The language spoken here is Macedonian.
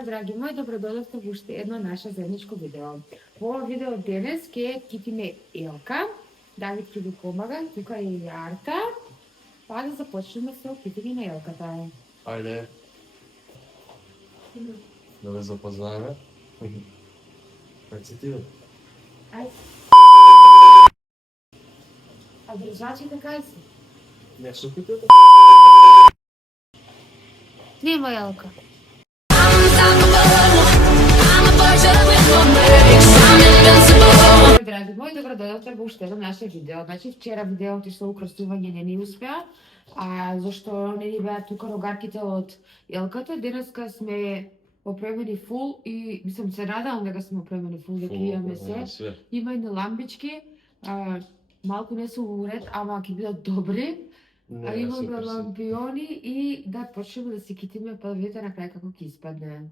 Драги мои, добродојавте во уште едно наше заедничко видео. Во ова видео денес ќе китиме Елка, Давид ќе ви помага, тука е и Арта, па да започнеме со китење на Елката. Ајде. Да ве запознаеме. Как си ти, бе? Ајде. А држачите кај си? Не се питате? Нема Елка. Драги мои, добродојавте во уште едно наше видео. Значи вчера видеото со украсување не ни успеа, зашто не ни беа тука рогарките од Елката. Денеска сме опремени фул и мислам се надевам дека сме опремени фул, дека имаме се. Има и на лампички, малку не се уред, ама ќе бидат добри. Имаме лампиони и да почнеме да се китиме, па да видите на крај како ќе испадне.